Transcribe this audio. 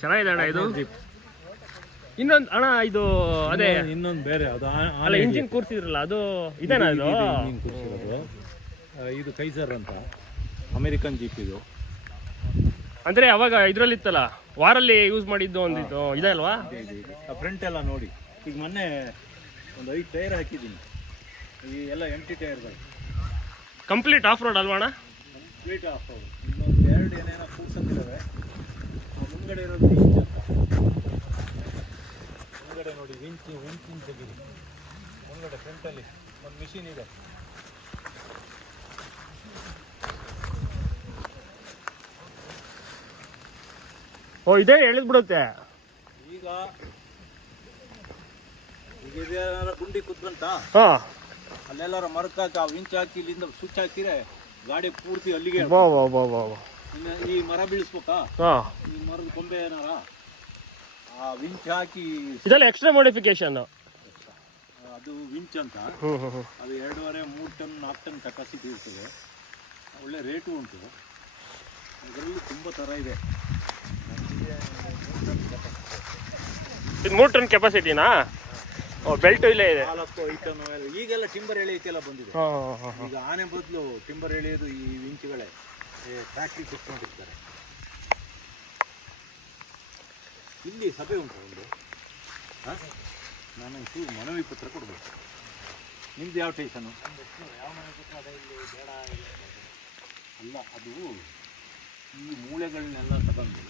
ಚೆನ್ನಾಗಿದೆ ಅಣ್ಣ ಇದು ಇನ್ನೊಂದು ಅಣ್ಣ ಇದು ಅದೇ ಇನ್ನೊಂದು ಬೇರೆ ಅದು ಆ- ಅಲ್ಲ ಆನೆ ಇಂಜಿನ್ ಕೂರ್ಸಿದ್ರಲ್ಲ ಅದು ಇದೇನಾ ಇದು ಇದು? ಕೂರ್ಸಿರೋದು. ಆ, ಇದು ಕೈಸರ್ ಅಂತ. ಅಮೆರಿಕನ್ ಜೀಪ್ ಇದು. ಅಂದ್ರೆ ಅವಾಗ ಇದ್ರಲ್ಲಿತ್ತಲ್ಲ ವಾರಲ್ಲಿ ಯೂಸ್ ಮಾಡಿದ್ದು ಒಂದಿತ್ತು. ಇದೆ ಅಲ್ವಾ? ಫ್ರಂಟ್ ಎಲ್ಲ ನೋಡಿ. ಈಗ ಮೊನ್ನೆ ಒಂದು ಐದು ಟೈರ್ ಹಾಕಿದ್ದೀನಿ. ಈ ಎಲ್ಲ ಎಂಟಿ ಟೈರ್ಗಳು ಕಂಪ್ಲೀಟ್ ಆಫ್ ರೋಡ್ ಅಲ್ವಾ ಅಣ್ಣ? ಕಂಪ್ಲೀಟ್ ಆಫ್ ಇನ್ನೊಂದು ಎರಡು ಏನೇನೋ ಕೂರ್ಸಂತಿದ್ದಾವೆ ಮುಂದ್ಗಡೆ ಇರೋದು ಮುಂದ್ಗಡೆ ನೋಡಿ ವಿಂಚಿ ವಿಂಚಿನ ತೆಗೀರಿ. ಮುಂದ್ಗಡೆ ಫ್ರಂಟಲ್ಲಿ ಒಂದು ಮಿಷಿನ್ ಇದೆ. ಓ ಇದೇ ಎಳೆದು ಬಿಡುತ್ತೆ. ಈಗ ಈಗ ಗುಂಡಿ ಕುತ್ಕಂತ ಅಲ್ಲೆಲ್ಲಾರ ಮರಕ್ಕೆ ಹಾಕಿ ಆ ವಿಂಚ್ ಹಾಕಿ ಇಲ್ಲಿಂದ ಸ್ವಿಚ್ ಹಾಕಿದ್ರೆ ಗಾಡಿ ಪೂರ್ತಿ ಅಲ್ಲಿಗೆ ಈ ಮರ ಬೀಳಿಸ್ಬೇಕಾ? ಕೊಂಬೆ ಏನಾರ ಆ ವಿಂಚ್ ಹಾಕಿ ಇದೆಲ್ಲ ಎಕ್ಸ್ಟ್ರಾ ಮಾಡಿಫಿಕೇಶನ್ ಅದು ವಿಂಚ್ ಅಂತ. ಅದು ಎರಡೂವರೆ ಮೂರು ಟನ್ ನಾಲ್ಕು ಟನ್ ಕೆಪಾಸಿಟಿ ಇರ್ತದೆ. ಒಳ್ಳೆ ರೇಟು ಉಂಟು. ಅದರಲ್ಲಿ ತುಂಬ ಥರ ಇದೆ. ಇದು ಮೂರು ಟನ್ ಕೆಪಾಸಿಟಿನಾ ಓ ಬೆಲ್ಟು ಇಲ್ಲೇ ಇದೆ. ನಾಲ್ಕು ಎಲ್ಲ ಈಗೆಲ್ಲ ಟಿಂಬರ್ ಎಳೆಯಕ್ಕೆಲ್ಲ ಬಂದಿದೆ. ಈಗ ಆನೆ ಬದಲು ಟಿಂಬರ್ ಎಳೆಯೋದು ಈ ವಿಂಚ್ಗಳೇ ಫ್ಯಾಕ್ಟ್ರಿ ಕುತ್ಕೊಂಡಿರ್ತಾರೆ ಇಲ್ಲಿ ಸಭೆ ಉಂಟು ಒಂದು? ನಾನು ಇಷ್ಟು ಮನವಿ ಪತ್ರ ಕೊಡಬೇಕು. ನಿಮ್ದು ಯಾವ ಟೇಷನು ಅಲ್ಲ, ಅದು ಈ ಮೂಳೆಗಳನ್ನೆಲ್ಲ ತಗೊಂಡು